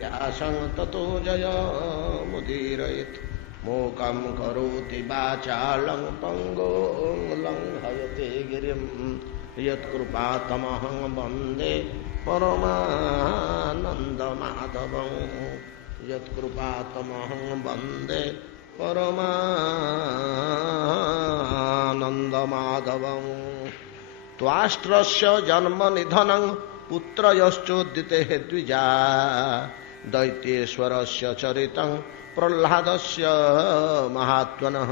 व्यासं ततो जयमुदीरयेत् मूकं करोति वाचालं पङ्गुं लङ्घयते गिरिं यत्कृपातमहं वन्दे परमानन्दमाधवं यत्कृपातमहं वन्दे परमानन्दमाधवं त्वाष्ट्रस्य जन्मनिधनं पुत्रयश्चोदिते द्विजा दैत्येश्वरस्य चरितं प्रह्लादस्य महात्मनः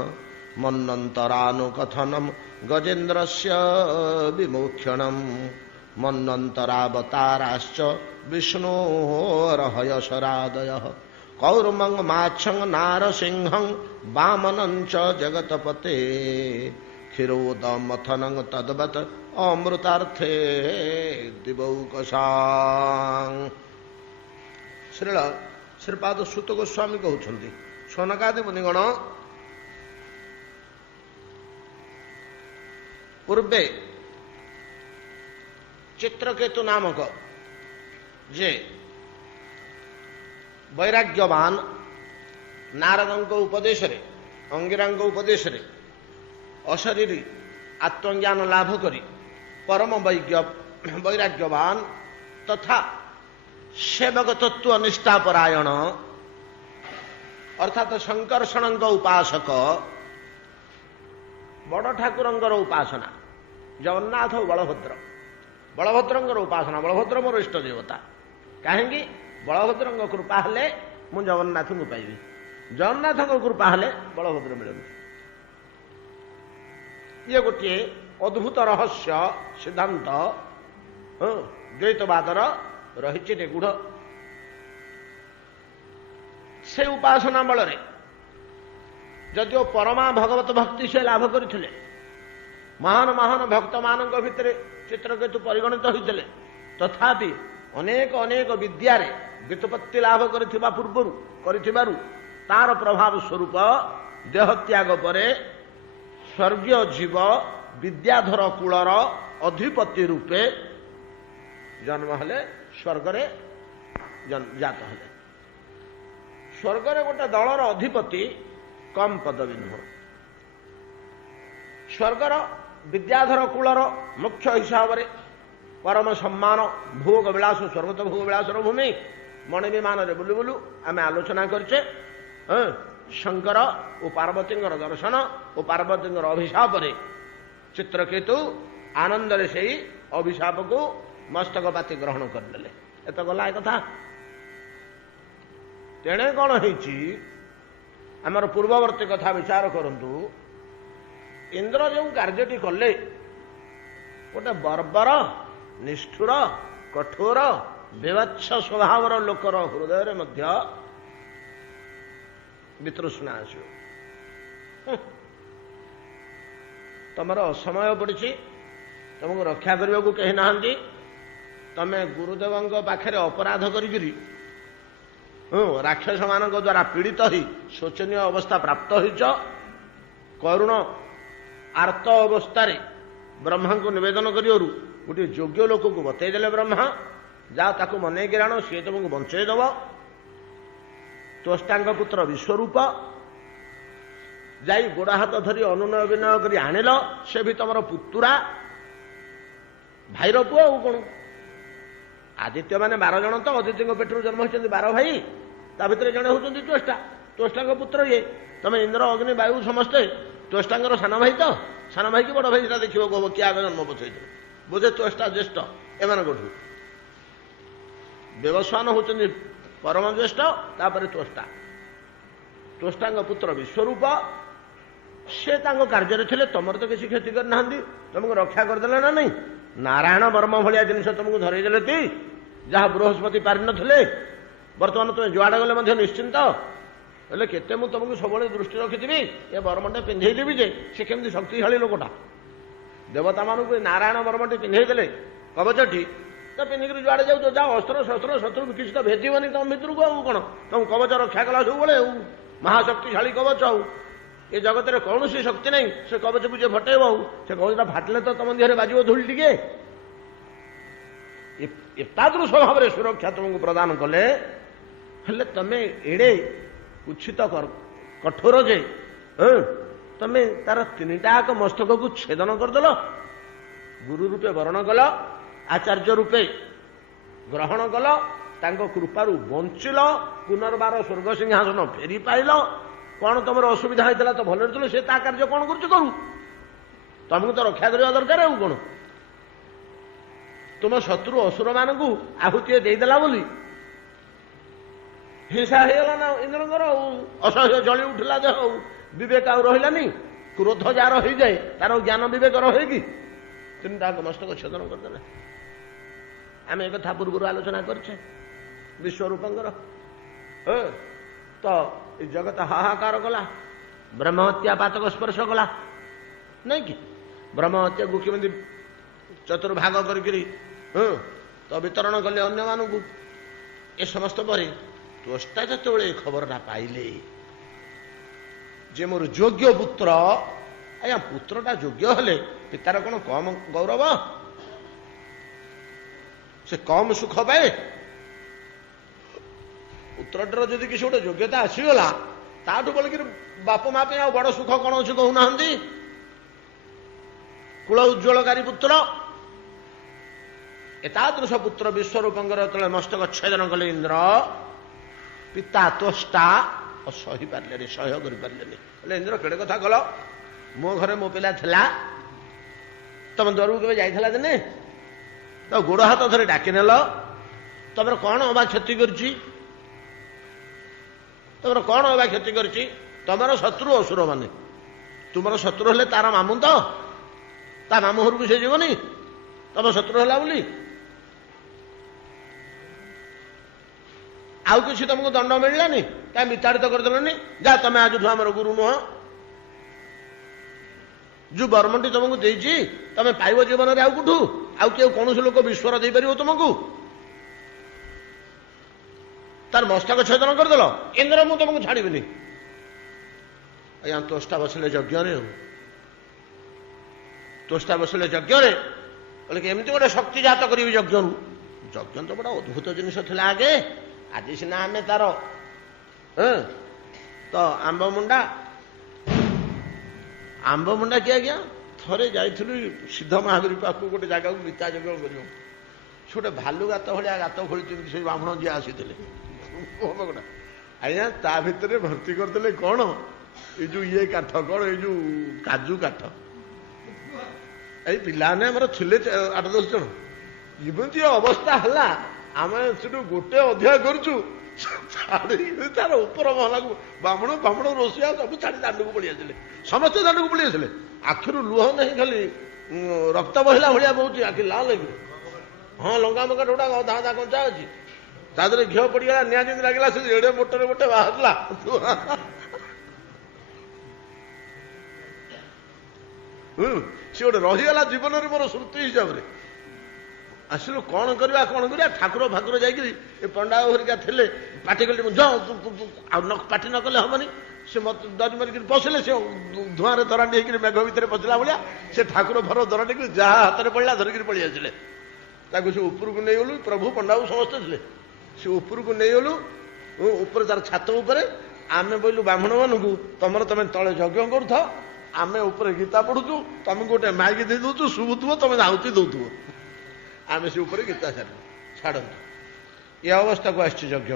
मन्वन्तरानुकथनं गजेन्द्रस्य विमोक्षणं मन्वन्तरावताराश्च विष्णोर्हयशरादयः कौर्मं माच्छं नारसिंहं वामनं च जगतपते क्षीरोदमथनं तद्वत् अमृतार्थे दिवौकसां। श्रील श्रीपाद सुत गोस्वामी कहते सनकादि मुनिगण पूर्वे चित्रकेतु नामक जे वैराग्यवान नारदंक उपदेश अंगिरांक उपदेश अशरीरी आत्मज्ञान लाभ करी परम वैराग्यवान तथा सेवक तत्व निष्ठापरायण अर्थात शंकर्षण उपासक बड़ ठाकुर उपासना जगन्नाथ बलभद्र बलभद्र उपासना बलभद्र मोर इष्ट देवता कहीं बलभद्र कृपा हेले मु जगन्नाथ को पाइबी जगन्नाथ कृपा हेले बलभद्र मिलती ये गोटे अद्भुत रहस्य सिद्धांत द्वैतवादर रही निगूढ़ से उपासना बल जदिओ परमा भगवत भक्ति से लाभ करते महान महान भक्त मान भितर चित्रकेतु परिगणित होते तथापि अनेक अनेक विद्या व्युत्पत्ति लाभ करिथिबा पूर्वरु करिथिबारु तार प्रभाव स्वरूप देह त्याग परे स्वर्गीय जीव विद्याधर कूलर अधिपति रूपे जन्म हेले स्वर्गरे जात हेले स्वर्गरे गोटे दलर अधिपति कम पदवी नुह स्वर्गर विद्याधर कूलर मुख्य हिसाब से परम सम्मान भोग विलास स्वर्ग तो भोग विलासर भूमि मणि विमान बुलू बुलू आम आलोचना करचे शंकर और पार्वती दर्शन और पार्वती अभिशाप चित्रकेतु आनंद से ही अभिशाप को मस्तक पाति ग्रहण करदे एत गला कथा तेणे कौन होमर पूर्ववर्ती कथा विचार करंतु इंद्र जो कार्यटी कले गोटे बर्बर निष्ठुर कठोर विवत्स स्वभाव लोकर हृदय मध्य वितृष्णा आस तुमर असमय पड़ी तुमको रक्षा करने को कही ना तमें गुरुदेव पाखे अपराध करी राक्षस मान द्वारा पीड़ित ही शोचनीय अवस्था प्राप्त होच करुण आर्त अवस्था ब्रह्मा को निवेदन करू गोटे योग्य लोक को बतईदे ब्रह्मा जा ताको मन की आण सी तुमको बंचेदब त्वष्टांग पुत्र विश्वरूप जाई गोड़ हाथ धरी अनुनय विनय कर आणिल से भी तुम पुतुरा भाईर पुओ कौन आदित्य माने 12 जन तो अदिति पेटर जन्म होती 12 भाई ता भर जड़े होती त्वष्टा त्वष्टांग पुत्र ये तुम इंद्र अग्नि वायु समस्ते त्वष्टांगर सान भाई तो सान भाई की बड़ भाई देखो कह किए आगे जन्म बसई बोधे त्वष्टा ज्येष्ठ एम व्यवस्वान होती परम ज्येष्ठ तापर त्वष्टा त्वष्टांग पुत्र विश्वरूप से कार्य थे तुमर तो किसी क्षति करना तुमको रक्षा करदे ना नहीं नारायण वर्म भाया जिन तुमको धरईदे ती जहाँ बृहस्पति पारि नथिले बर्तमान तुम जुआड़े गले निश्चिंत हेल्ले केते मु तुमको सब दृष्टि रखी ये बर्मटे पिंधेदेवी जे से केमती शक्तिशाली लोकटा देवता मानू नारायण वर्मटी पिंधेदेले कवचटी तो पिंधिक जुआड़े जाऊ जाओ अस्त्र शस्त्र शत्रु किसी तो भेदबनी तुम भितर को आउ कौन तुम कवच रक्षा कला सब बड़े महाशक्तिशाली कवच आउ ये जगत में कौन सी शक्ति नहीं से कवच को फटेब से कवच फाटिले तो तुम देह बाजब धूल टे तादृश भाव में सुरक्षा तुमको प्रदान कले हेले तमे एड़े कुछित कठोर जे तमे तार तीनटाक मस्तक को छेदन करदेल, गुरु रूपे वर्ण कल, आचार्य रूपे ग्रहण कल, तांको कृपारू बंचिल, पुनर्बार स्वर्ग सिंहासन फेरी पाइल। कौन तुम असुविधा होता तो भले थे से कार्य कौन करू तुमको तो रक्षा करवा दरकार आउ कौन तुम शत्रु असुर मानू आहुति देदेला बोली हिंसा होगा ना इंद्रंकर असह्य जली उठला देह विवेक आउ रही क्रोध जार हो जाए तार ज्ञान विवेक रहे कि तीन टाक मस्तक छेदन करदे। आम एक कथा पूर्व आलोचना करछे विश्वरूपंकर तो जगत हाहाकार कला, ब्रह्महत्या पातक स्पर्श कला नहीं कि ब्रह्महत्या को केमी चतुर्भाग करी तो वितरण कले अन्य मानू ए समस्त पर त्वष्टा जो खबरटा पाइले जे मोर योग्य पुत्र आया पुत्रटा योग्य हेले पितार कौन कम गौरव से कम सुख पाए पुत्रटर जदि किसी गोटे योग्यता आसीगला ताठू बोलिक बाप माँ पे बड़ सुख कौन अच्छे कहूना कूल उज्ज्वलकारी पुत्र एतादृश पुत्र विश्वरूपंकर जो मस्तक छेदन कले इंद्र पिता त्वष्टा और सही पारे सह्य कर पारे बोले इंद्र केड़े कथा कल मो घरे मो पिला थिला तुम द्वार को केवे जाइथिला दिने तो गोड़ हाथ थरे डाकी नेल तुम कौन अबा क्षति करछि तुम कौन अबा क्षति करछि तुमर शत्रु असुर माने तुमर शत्रु हेले तार मामू तो ता मामू घर को से जीवनी तुम शत्रु है बोली आउ किसी तुमको दंड मिललानी क्या विताड़ित करदेलनि जा तुम आज आम गुरु नुह जो बर्मटी तुमको देजी तुम पाइब जीवन में आउठू आउ क्यों कौन लोक विश्वर दे पार तुमको तार मस्तक छेदन करदेल इंद्र मु तुमको छाड़बी आज्ञा त्वष्टा बसले यज्ञ त्वष्टा बसले यज्ञ बोले कि एमती गोटे शक्ति जात करी यज्ञ यज्ञ तो बड़ा अद्भुत जिनिस थिला आगे आज सीना आम तार तो आंब मुंडा किए आज्ञा थरे जाइलु सिद्ध महावीर पाख गोटे जगह को गीता यज्ञ कर गोटे भालू गात भाया गात खोली से ब्राह्मण जी आसी आज्ञा ता भितर भर्ती करदे कौन ये जो ये काठ कौन ये जो काजू काठ पिलाने आमर थिले 8-10 जन इमती अवस्था है आम से गोटे अध्याय करूँ तार उपर महला को ब्राह्मण ब्राह्मण रोषिया सब छाड़ी दांड को पड़ी आसे समस्ते दांड को पड़ी आसे आखिर लुह नहीं खाली रक्त बहला भाया बहुत आखिर लाल लगे हाँ लंका मका टोटा अधा अधा कंचा अच्छी तादे घी पड़गला निआ जमी लगे से एड़े मोटरे मोटे बाहरला सी गोटे रहीगला जीवन में मोर श्रुति हिसाब से आसिलु कौन करवा ठाकुर फाकुर जाइए पंडा हरिका थे पाटी कले पाटी न कले हमनी से मत डरी मरिक पशिले से धूआं दराणी होकर मेघ भितर पशिला भाया से ठाकुर भर दराणी जहाँ हाथ में पड़ा धरिक पलि आसिले से उपरको नहीं गलु प्रभु पंडा समस्ते थे से उपरको नहीं गलु ऊपर तार छात उपर आम बोलू ब्राह्मण मानू तुम तमें तले यज्ञ करूथ आम उपर गीता पढ़ुचु तुम गोटे माइक दे दौ शुभुव तुम आहुति दौथु आम से ऊपर गीता छाड़ ये अवस्था को आसछि यज्ञ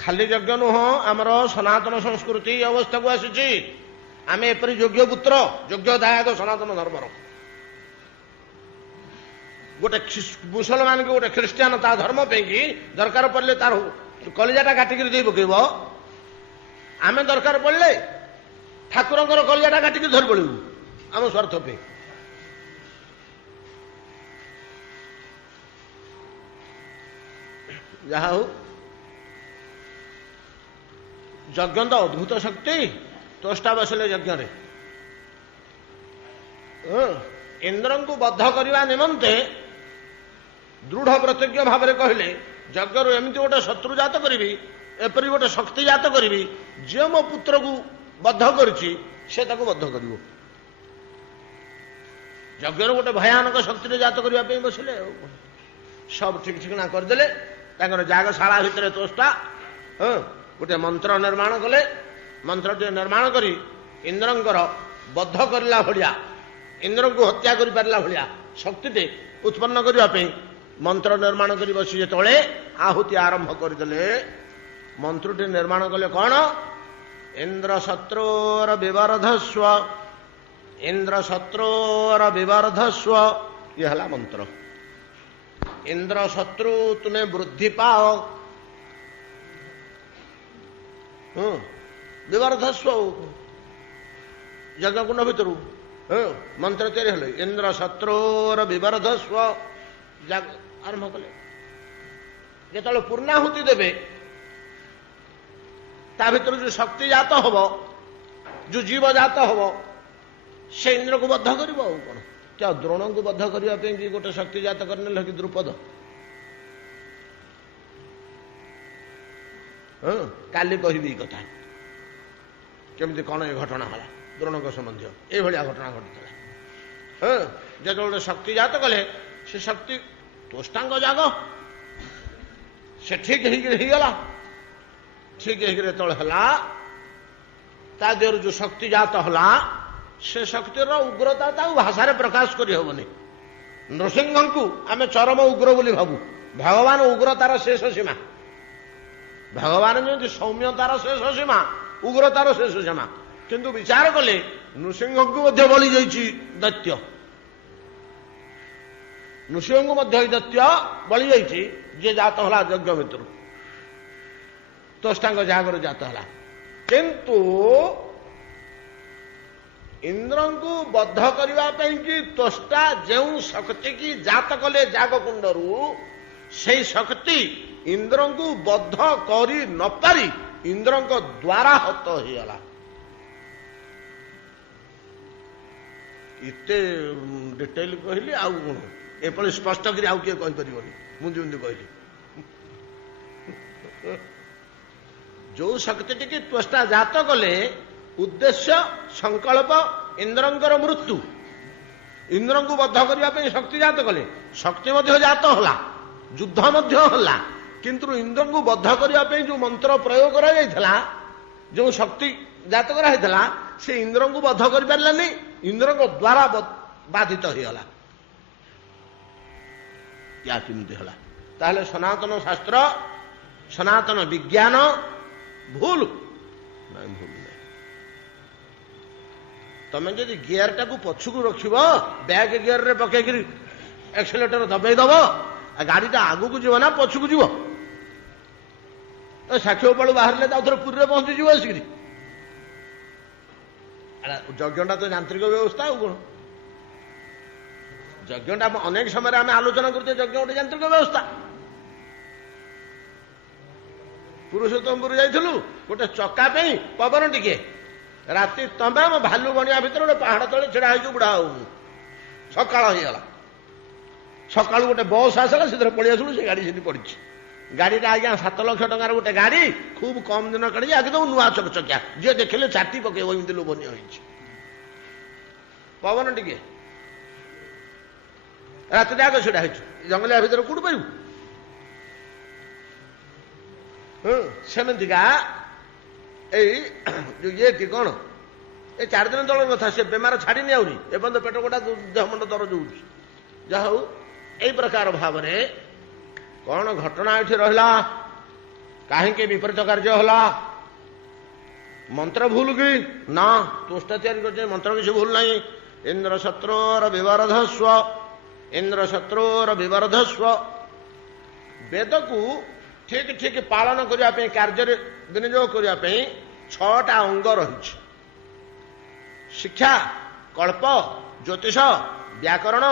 खाली यज्ञ नुह आमर सनातन संस्कृति अवस्था को आसी आम एपरी योग्य पुत्र योग्य दायक सनातन धर्मर गोटे मुसलमान को गोटे ख्रीस्टियान ता धर्म पे दरकार पड़े तार कलिजाटा काटिक दे पकेब आम दरकार पड़े ठाकुर कलिजाटा काटिक धरी पड़ू आम स्वार्थ पे जहा हो यज्ञ तो अद्भुत शक्ति त्वष्टा बसले यज्ञ इंद्र को बद्ध करने निमंते दृढ़ प्रतिज्ञ भाव में कहले यज्ञ एमती गोटे शत्रु जात करी एपरी गोटे शक्ति जात करी जे मो पुत्र को बद्ध करी बद्ध कर यज्ञ गोटे भयानक शक्ति जात करने बसिले सब ठीक ठिकना करदे ତାଙ୍କର ଯାଗଶାଳା ଭିତରେ ତୋଷ୍ଟା ଗୋଟେ ମନ୍ତ୍ର ନିର୍ମାଣ କଲେ। ମନ୍ତ୍ରଟିଏ ନିର୍ମାଣ କରି ଇନ୍ଦ୍ରଙ୍କର ବଦ୍ଧ କରିଲା ଭଳିଆ, ଇନ୍ଦ୍ରଙ୍କୁ ହତ୍ୟା କରିପାରିଲା ଭଳିଆ ଶକ୍ତିଟେ ଉତ୍ପନ୍ନ କରିବା ପାଇଁ ମନ୍ତ୍ର ନିର୍ମାଣ କରି ବସି ଯେତେବେଳେ ଆହୁତି ଆରମ୍ଭ କରିଦେଲେ, ମନ୍ତ୍ରଟି ନିର୍ମାଣ କଲେ କ'ଣ? ଇନ୍ଦ୍ର ଶତ୍ରୁର ବିବର୍ଧସ୍ୱ, ଇନ୍ଦ୍ର ଶତ୍ରୁର ବିବର୍ଧସ୍ୱ, ଇଏ ହେଲା ମନ୍ତ୍ର। ଇନ୍ଦ୍ର ଶତ୍ରୁ ତୁମେ ବୃଦ୍ଧି ପାଅ, ବିବର୍ଧସ୍ୱ ଯଜ୍ଞକୁଣ୍ଡ ଭିତରୁ ମନ୍ତ୍ର ତିଆରି ହେଲେ। ଇନ୍ଦ୍ର ଶତ୍ରୁର ବିବର୍ଧସ୍ୱ ଆରମ୍ଭ କଲେ। ଯେତେବେଳେ ପୂର୍ଣ୍ଣାହୁତି ଦେବେ, ତା ଭିତରୁ ଯୋଉ ଶକ୍ତି ଜାତ ହବ, ଯୋଉ ଜୀବ ଜାତ ହବ, ସେ ଇନ୍ଦ୍ରକୁ ବଦ୍ଧ କରିବ। ଆଉ କ'ଣ ଦ୍ରୋଣଙ୍କୁ ବଦ୍ଧ କରିବା ପାଇଁ କି ଗୋଟେ ଶକ୍ତି ଜାତ କରିନେଲେ କି ଦ୍ରୁପଦ? କାଲି କହିବି ଏ କଥା, କେମିତି କ'ଣ ଏ ଘଟଣା ହେଲା ଦ୍ରୋଣଙ୍କ ସମ୍ବନ୍ଧୀୟ। ଏଇଭଳିଆ ଘଟଣା ଘଟିଥିଲା। ଯେତେବେଳେ ଗୋଟେ ଶକ୍ତି ଜାତ କଲେ, ସେ ଶକ୍ତି ତୋଷ୍ଟାଙ୍ଗ ଜାଗ, ସେ ଠିକ ହେଇକିରି ହେଇଗଲା। ଠିକ ହେଇକିରି ଯେତେବେଳେ ହେଲା, ତା ଦେହରୁ ଯୋଉ ଶକ୍ତି ଜାତ ହେଲା, ସେ ଶକ୍ତିର ଉଗ୍ରତା ତାକୁ ଭାଷାରେ ପ୍ରକାଶ କରିହେବନି। ନୃସିଂହଙ୍କୁ ଆମେ ଚରମ ଉଗ୍ର ବୋଲି ଭାବୁ। ଭଗବାନ ଉଗ୍ରତାର ଶେଷ ସୀମା। ଭଗବାନ ଯେମିତି ସୌମ୍ୟତାର ଶେଷ ସୀମା, ଉଗ୍ରତାର ଶେଷ ସୀମା। କିନ୍ତୁ ବିଚାର କଲେ ନୃସିଂହଙ୍କୁ ମଧ୍ୟ ବଳି ଯାଇଛି ଦୈତ୍ୟ। ନୃସିଂହଙ୍କୁ ମଧ୍ୟ ଏଇ ଦୈତ୍ୟ ବଳି ଯାଇଛି, ଯିଏ ଜାତ ହେଲା ଯଜ୍ଞ ଭିତରୁ, ତୋଷ୍ଟାଙ୍ଗ ଜାଗରୁ ଜାତ ହେଲା। କିନ୍ତୁ ଇନ୍ଦ୍ରଙ୍କୁ ବଦ୍ଧ କରିବା ପାଇଁ କି ତୋଷ୍ଟା ଯେଉଁ ଶକ୍ତି କି ଜାତ କଲେ ଯାଗକୁଣ୍ଡରୁ, ସେଇ ଶକ୍ତି ଇନ୍ଦ୍ରଙ୍କୁ ବଦ୍ଧ କରି ନପାରି ଇନ୍ଦ୍ରଙ୍କ ଦ୍ୱାରା ହତ ହେଇଗଲା। ଏତେ ଡିଟେଲ କହିଲି, ଆଉ କ'ଣ ଏପରି ସ୍ପଷ୍ଟ କରି ଆଉ କିଏ କହିପାରିବନି, ମୁଁ ଯେମିତି କହିଲି। ଯୋଉ ଶକ୍ତି ଟିକେ ତ୍ୱଷ୍ଟା ଜାତ କଲେ, ଉଦ୍ଦେଶ୍ୟ ସଂକଳ୍ପ ଇନ୍ଦ୍ରଙ୍କର ମୃତ୍ୟୁ, ଇନ୍ଦ୍ରଙ୍କୁ ବଦ୍ଧ କରିବା ପାଇଁ ଶକ୍ତି ଜାତ କଲେ, ଶକ୍ତି ମଧ୍ୟ ଜାତ ହେଲା, ଯୁଦ୍ଧ ମଧ୍ୟ ହେଲା। କିନ୍ତୁ ଇନ୍ଦ୍ରଙ୍କୁ ବଦ୍ଧ କରିବା ପାଇଁ ଯୋଉ ମନ୍ତ୍ର ପ୍ରୟୋଗ କରାଯାଇଥିଲା, ଯୋଉ ଶକ୍ତି ଜାତ କରାଯାଇଥିଲା, ସେ ଇନ୍ଦ୍ରଙ୍କୁ ବଦ୍ଧ କରିପାରିଲାନି, ଇନ୍ଦ୍ରଙ୍କ ଦ୍ୱାରା ବାଧିତ ହେଇଗଲା। ୟା କେମିତି ହେଲା? ତାହେଲେ ସନାତନ ଶାସ୍ତ୍ର, ସନାତନ ବିଜ୍ଞାନ ଭୁଲ ନାଇଁ? ଭୁଲ ନାହିଁ। ତମେ ଯଦି ଗିୟରଟାକୁ ପଛକୁ ରଖିବ, ବ୍ୟାକ୍ ଗିୟରରେ ପକେଇକିରି ଏକ୍ସିଲେଟର ଦବେଇ ଦବ, ଗାଡିଟା ଆଗକୁ ଯିବ ନା ପଛକୁ ଯିବ? ସାକ୍ଷୀଗୋପାଳୁ ବାହାରିଲେ ତା ଥରେ ପୁରୀରେ ପହଞ୍ଚିଯିବ ଆସିକିରି। ଯଜ୍ଞଟା ତ ଯାନ୍ତ୍ରିକ ବ୍ୟବସ୍ଥା, ଆଉ କ'ଣ? ଯଜ୍ଞଟା ଅନେକ ସମୟରେ ଆମେ ଆଲୋଚନା କରୁଛେ, ଯଜ୍ଞ ଗୋଟେ ଯାନ୍ତ୍ରିକ ବ୍ୟବସ୍ଥା। ପୁରୁଷୋତ୍ତମପୁର ଯାଇଥିଲୁ, ଗୋଟେ ଚକା ପାଇଁ ପବନ ଟିକେ, ରାତି ତମାମ ଭାଲୁ ବଣିଆ ଭିତରେ ଗୋଟେ ପାହାଡ ତଳେ ଛିଡା ହେଇଛୁ ବୁଢା। ଆଉ ସକାଳ ହେଇଗଲା, ସକାଳୁ ଗୋଟେ ବସ୍ ଆସିଲା, ସେଥିରେ ପଳେଇ ଆସିଲୁ, ସେ ଗାଡି ସେଠି ପଡିଛି। ଗାଡିଟା ଆଜ୍ଞା 7 ଲକ୍ଷ ଟଙ୍କାର ଗୋଟେ ଗାଡି, ଖୁବ କମ ଦିନ କାଢିଛି, ଆଗେ ନୂଆ ଚକଚକିଆ, ଯିଏ ଦେଖିଲେ ଚାଟି ପକେଇବ, ଏମିତି ଲୋଭନୀୟ ହେଇଛି। ପବନ ଟିକେ, ରାତିଟା ଆଗ ଛିଡା ହେଇଛୁ, ଜଙ୍ଗଲିଆ ଭିତରେ କୋଉଠି ପାଇବୁ? ସେମିତିକା ଏଇ ଇଏଟି କ'ଣ, ଏ 4 ଦିନ ତଳର କଥା, ସେ ବେମାର ଛାଡିନି ଆହୁରି, ଏପର୍ଯ୍ୟନ୍ତ ପେଟ ଗୋଟା ଦେହ ମୁଣ୍ଡ ଦରଜ ହଉଛି। ଯାହା ହଉ, ଏଇ ପ୍ରକାର ଭାବରେ କ'ଣ ଘଟଣା ଏଠି ରହିଲା, କାହିଁକି ବିପରୀତ କାର୍ଯ୍ୟ ହେଲା? ମନ୍ତ୍ର ଭୁଲ କି? ନା, ତୋଷ୍ଟା ତିଆରି କରୁଛେ, ମନ୍ତ୍ର କିଛି ଭୁଲ ନାହିଁ। ଇନ୍ଦ୍ର ଶତ୍ରୁର ବିବର୍ଧସ୍ୱ, ଇନ୍ଦ୍ର ଶତ୍ରୁର ବିବର୍ଧସ୍ୱ। ବେଦକୁ ଠିକ ଠିକ ପାଳନ କରିବା ପାଇଁ, କାର୍ଯ୍ୟରେ ବିନିଯୋଗ କରିବା ପାଇଁ 6ଟା ଅଙ୍ଗ ରହିଛି। ଶିକ୍ଷା, କଳ୍ପ, ଜ୍ୟୋତିଷ, ବ୍ୟାକରଣ,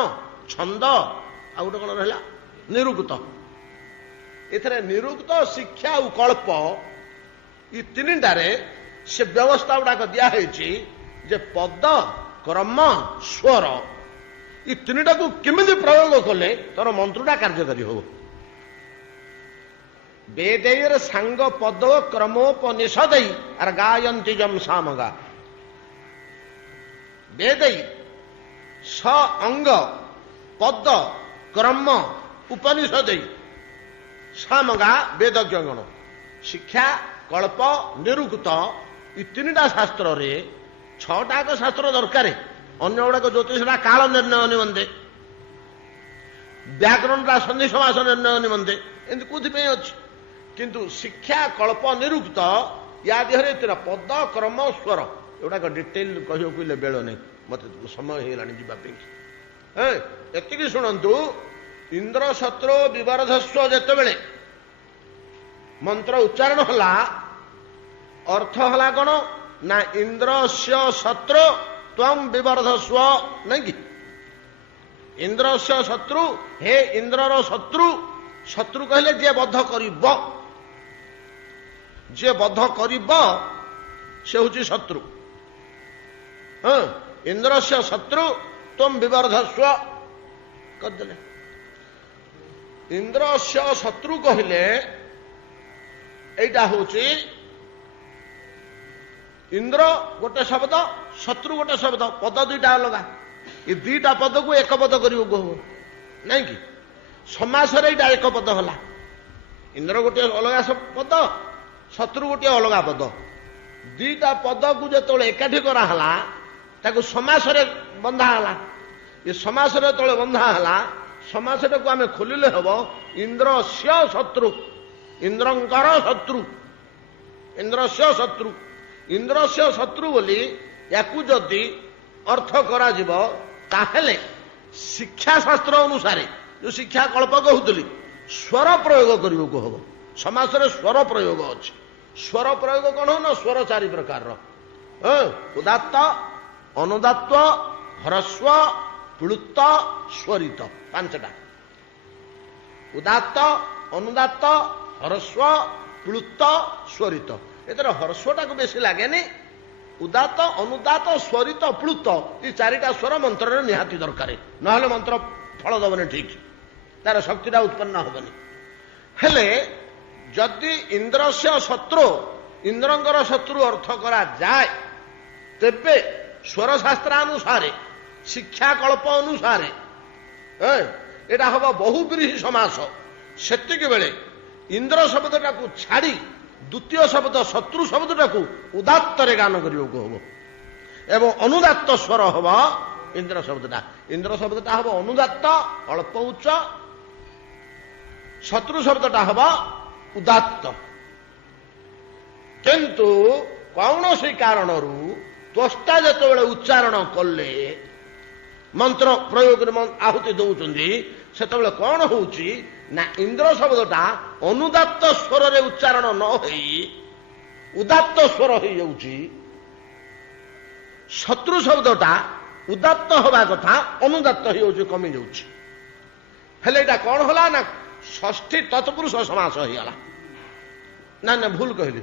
ଛନ୍ଦ, ଆଉ ଗୋଟେ କ'ଣ ରହିଲା? ନିରୁକ୍ତ। ଏଥିରେ ନିରୁକ୍ତ, ଶିକ୍ଷା ଆଉ କଳ୍ପ, ଏ 3ଟାରେ ସେ ବ୍ୟବସ୍ଥା ଗୁଡାକ ଦିଆହେଇଛି ଯେ ପଦ, କ୍ରମ, ସ୍ୱର, ଏ 3ଟାକୁ କେମିତି ପ୍ରୟୋଗ କଲେ ତୋର ମନ୍ତ୍ରଟା କାର୍ଯ୍ୟକାରୀ ହବ। ବେଦୈର ସାଙ୍ଗ ପଦ କ୍ରମୋପନିଷଦୈ ଆର ଗାୟନ୍ତି ଯମ୍ ସାମଗା। ବେଦୈ ସ ଅଙ୍ଗ ପଦ କ୍ରମ ଉପନିଷଦୈ, ସାମଗା ବେଦଜ୍ଞ ଗଣ। ଶିକ୍ଷା କଳ୍ପ ନିରୁକ୍ତ ଏ ତିନିଟା ଶାସ୍ତ୍ରରେ 6ଟା ଯାକ ଶାସ୍ତ୍ର ଦରକାର। ଅନ୍ୟ ଗୁଡ଼ାକ ଜ୍ୟୋତିଷଟା କାଳ ନିର୍ଣ୍ଣୟ ନିମନ୍ତେ, ବ୍ୟାକରଣଟା ସନ୍ଧି ସମାସ ନିର୍ଣ୍ଣୟ ନିମନ୍ତେ, ଏମିତି କୋଉଥିପାଇଁ ଅଛି। କିନ୍ତୁ ଶିକ୍ଷା କଳ୍ପ ନିରୁକ୍ତ ୟା ଦେହରେ ପଦ କ୍ରମ ସ୍ୱର ଏଗୁଡ଼ାକ ଡିଟେଲ କହିବାକୁ ହେଲେ ବେଳ ନାହିଁ, ମତେ ସମୟ ହେଇଗଲାଣି ଯିବା ପାଇଁ। ଏତିକି ଶୁଣନ୍ତୁ, ଇନ୍ଦ୍ର ଶତ୍ରୁ ବିବର୍ଧସ୍ୱ ଯେତେବେଳେ ମନ୍ତ୍ର ଉଚ୍ଚାରଣ ହେଲା, ଅର୍ଥ ହେଲା କଣ ନା ଇନ୍ଦ୍ରସ୍ୟ ଶତ୍ରୁ ତ୍ୱଂ ବିବର୍ଧସ୍ୱ, ନାଇଁ କି? ଇନ୍ଦ୍ରସ୍ୟ ଶତ୍ରୁ, ହେ ଇନ୍ଦ୍ରର ଶତ୍ରୁ। ଶତ୍ରୁ କହିଲେ ଯିଏ ବଧ କରିବ, ଯିଏ ବଧ କରିବ ସେ ହଉଛି ଶତ୍ରୁ। ଇନ୍ଦ୍ରସ୍ୟ ଶତ୍ରୁ ତ୍ୱଂ ବିବର୍ଧସ୍ୱ କରିଦେଲେ। ଇନ୍ଦ୍ରସ୍ୟ ଶତ୍ରୁ କହିଲେ ଏଇଟା ହଉଛି ଇନ୍ଦ୍ର ଗୋଟେ ଶବ୍ଦ, ଶତ୍ରୁ ଗୋଟେ ଶବ୍ଦ, ପଦ ଦୁଇଟା ଅଲଗା। ଏ ଦିଟା ପଦକୁ ଏକ ପଦ କରିବାକୁ ହବ, ନାଇଁ କି? ସମାସରେ ଏଇଟା ଏକ ପଦ ହେଲା। ଇନ୍ଦ୍ର ଗୋଟିଏ ଅଲଗା ପଦ, ଶତ୍ରୁ ଗୋଟିଏ ଅଲଗା ପଦ। ଦିଟା ପଦକୁ ଯେତେବେଳେ ଏକାଠି କରାହେଲା ତାକୁ ସମାସରେ ବନ୍ଧା ହେଲା। ଏ ସମାସରେ ଯେତେବେଳେ ବନ୍ଧା ହେଲା, ସମାସଟାକୁ ଆମେ ଖୋଲିଲେ ହବ ଇନ୍ଦ୍ରସ୍ୟ ଶତ୍ରୁ, ଇନ୍ଦ୍ରଙ୍କର ଶତ୍ରୁ, ଇନ୍ଦ୍ରସ୍ୟ ଶତ୍ରୁ। ଇନ୍ଦ୍ରସ୍ୟ ଶତ୍ରୁ ବୋଲି ୟାକୁ ଯଦି ଅର୍ଥ କରାଯିବ ତାହେଲେ ଶିକ୍ଷାଶାସ୍ତ୍ର ଅନୁସାରେ ଯୋଉ ଶିକ୍ଷା କଳ୍ପ କହୁଥିଲି, ସ୍ୱର ପ୍ରୟୋଗ କରିବାକୁ ହବ। ସମାସରେ ସ୍ୱର ପ୍ରୟୋଗ ଅଛି। ସ୍ୱର ପ୍ରୟୋଗ କଣ ନା ସ୍ୱର 4 ପ୍ରକାରର। ଉଦାତ୍ତ, ଅନୁଦାତ୍ତ, ହ୍ରସ୍ୱ, ପ୍ଲୁତ, ସ୍ୱରିତ, 5ଟା। ଉଦାତ୍ତ, ଅନୁଦାତ୍ତ, ହ୍ରସ୍ୱ, ପ୍ଲୁତ, ସ୍ୱରିତ। ଏଥିରେ ହ୍ରସ୍ୱଟାକୁ ବେଶୀ ଲାଗେନି। ଉଦାତ୍ତ, ଅନୁଦାତ୍ତ, ସ୍ୱରିତ, ପ୍ଲୁତ ଏ 4ଟା ସ୍ୱର ମନ୍ତ୍ରରେ ନିହାତି ଦରକାର, ନହେଲେ ମନ୍ତ୍ର ଫଳ ଦେବନି, ଠିକ ତାର ଶକ୍ତିଟା ଉତ୍ପନ୍ନ ହେବନି। ହେଲେ ଯଦି ଇନ୍ଦ୍ରସ୍ୟ ଶତ୍ରୁ, ଇନ୍ଦ୍ରଙ୍କର ଶତ୍ରୁ ଅର୍ଥ କରାଯାଏ, ତେବେ ସ୍ୱରଶାସ୍ତ୍ରାନୁସାରେ, ଶିକ୍ଷା କଳ୍ପ ଅନୁସାରେ ଏଇଟା ହବ ବହୁବ୍ରୀହି ସମାସ। ସେତିକି ବେଳେ ଇନ୍ଦ୍ର ଶବ୍ଦଟାକୁ ଛାଡ଼ି ଦ୍ୱିତୀୟ ଶବ୍ଦ ଶତ୍ରୁ ଶବ୍ଦଟାକୁ ଉଦାତ୍ତରେ ଗାନ କରିବାକୁ ହବ ଏବଂ ଅନୁଦାତ୍ତ ସ୍ୱର ହବ ଇନ୍ଦ୍ର ଶବ୍ଦଟା। ଇନ୍ଦ୍ର ଶବ୍ଦଟା ହବ ଅନୁଦାତ୍ତ, ଅଳ୍ପ ଉଚ୍ଚ। ଶତ୍ରୁ ଶବ୍ଦଟା ହବ ଉଦାତ୍ତ। କିନ୍ତୁ କୌଣସି କାରଣରୁ ତ୍ୱଷ୍ଟା ଯେତେବେଳେ ଉଚ୍ଚାରଣ କଲେ, ମନ୍ତ୍ର ପ୍ରୟୋଗରେ ଆହୁତି ଦଉଛନ୍ତି, ସେତେବେଳେ କଣ ହଉଛି ନା ଇନ୍ଦ୍ର ଶବ୍ଦଟା ଅନୁଦାତ୍ତ ସ୍ୱରରେ ଉଚ୍ଚାରଣ ନ ହେଇ ଉଦାତ୍ତ ସ୍ୱର ହେଇଯାଉଛି। ଶତ୍ରୁ ଶବ୍ଦଟା ଉଦାତ୍ତ ହେବା କଥା ଅନୁଦାତ୍ତ ହେଇଯାଉଛି, କମି ଯାଉଛି। ହେଲେ ଏଇଟା କଣ ହେଲା ନା ଷଷ୍ଠୀ ତତ୍ପୁରୁଷ ସମାସ ହେଇଗଲା। ନା ନା ଭୁଲ କହିଲି,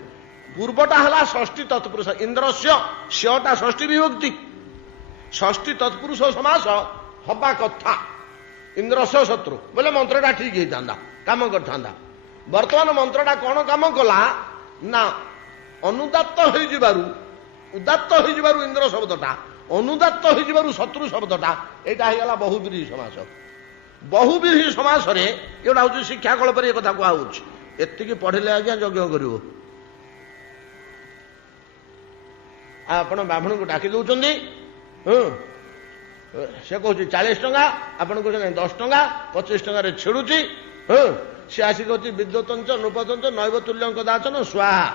ପୂର୍ବଟା ହେଲା ଷଷ୍ଠୀ ତତ୍ପୁରୁଷ। ଇନ୍ଦ୍ରସ୍ୟ, ସ୍ୟଟା ଷଷ୍ଠୀ ବିଭକ୍ତି, ଷଷ୍ଠୀ ତତ୍ପୁରୁଷ ସମାସ ହବା କଥା। ଇନ୍ଦ୍ରସ୍ୟ ଶତ୍ରୁ ବୋଲେ ମନ୍ତ୍ରଟା ଠିକ ହେଇଥାନ୍ତା, କାମ କରିଥାନ୍ତା। ବର୍ତ୍ତମାନ ମନ୍ତ୍ରଟା କଣ କାମ କଲା ନା ଅନୁଦାତ୍ତ ହେଇଯିବାରୁ, ଉଦାତ୍ତ ହେଇଯିବାରୁ ଇନ୍ଦ୍ର ଶବ୍ଦଟା, ଅନୁଦାତ୍ତ ହେଇଯିବାରୁ ଶତ୍ରୁ ଶବ୍ଦଟା, ଏଇଟା ହେଇଗଲା ବହୁବ୍ରୀହି ସମାସ। ବହୁବ୍ରୀହି ସମାସରେ ଏଗୁଡ଼ା ହଉଛି ଶିକ୍ଷା କଳ୍ପରେ ଏ କଥା କୁହାହଉଛି। ଏତିକି ପଢିଲେ ଆଜ୍ଞା ଯଜ୍ଞ କରିବ। ଆପଣ ବ୍ରାହ୍ମଣଙ୍କୁ ଡାକି ଦଉଛନ୍ତି, ସେ କହୁଛି 40 ଟଙ୍କା, ଆପଣ କହୁଛନ୍ତି 10 ଟଙ୍କା, 25 ଟଙ୍କାରେ ଛିଡୁଛି। ସେ ଆସି କହୁଛି ବିଦ୍ୟୁତଞ୍ଚ ନୃପତଞ୍ଚ ନୈବ ତୁଲ୍ୟଙ୍କ ଦାଚନ ସ୍ୱାହା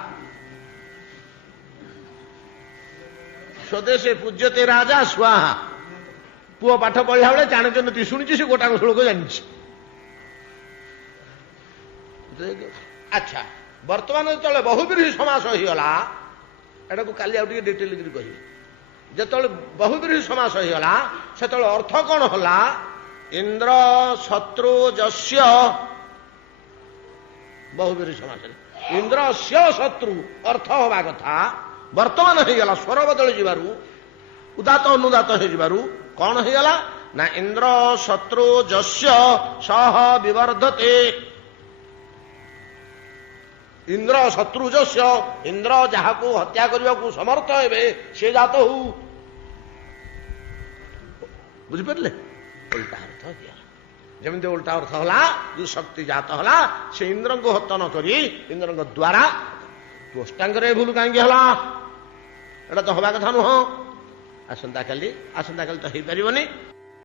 ସ୍ୱଦେଶେ ପୂଜ୍ୟତେ ରାଜା ସ୍ୱାହା। ପୁଅ ପାଠ ପଢିଲା ବେଳେ ଜାଣିଛନ୍ତି ଶୁଣିଛି, ସେ ଗୋଟାକ ଶ୍ଳୋକ ଜାଣିଛି। ଆଚ୍ଛା, ବର୍ତ୍ତମାନ ଯେତେବେଳେ ବହୁବ୍ରୀହି ସମାସ ହେଇଗଲା, ଏଟାକୁ କାଲି ଆଉ ଟିକେ ଡିଟେଲ କରି କହିବି। ଯେତେବେଳେ ବହୁବ୍ରୀହି ସମାସ ହେଇଗଲା, ସେତେବେଳେ ଅର୍ଥ କଣ ହେଲା? ଇନ୍ଦ୍ର ଶତ୍ରୁ ଯସ୍ୟ, ବହୁବ୍ରୀହି ସମାସରେ ଇନ୍ଦ୍ର ସ୍ୟ ଶତ୍ରୁ ଅର୍ଥ ହବା କଥା ବର୍ତ୍ତମାନ ହେଇଗଲା ସ୍ୱର ବଦଳି ଯିବାରୁ, ଉଦାତ ଅନୁଦାତ ହେଇଯିବାରୁ କଣ ହେଇଗଲା ନା ଇନ୍ଦ୍ର ଶତ୍ରୁ ଯସ୍ୟ ସହ ବିବର୍ଧତେ। ଇନ୍ଦ୍ର ଶତ୍ରୁ ଯସ୍ୟ, ଇନ୍ଦ୍ର ଯାହାକୁ ହତ୍ୟା କରିବାକୁ ସମର୍ଥ ହେବେ ସେ ଜାତ ହଉ। ବୁଝିପାରିଲେ? ଓଲଟା ଅର୍ଥ ଦିଆ। ଯେମିତି ଓଲଟା ଅର୍ଥ ହେଲା ଯୋଉ ଶକ୍ତି ଜାତ ହେଲା ସେ ଇନ୍ଦ୍ରଙ୍କୁ ହତ ନ କରି ଇନ୍ଦ୍ରଙ୍କ ଦ୍ୱାରା ତ୍ୱଷ୍ଟାଙ୍କର ଏ ଭୁଲ କାହିଁକି ହେଲା? ଏଟା ତ ହବା କଥା ନୁହଁ। ଆସନ୍ତାକାଲି ତ ହେଇପାରିବନି।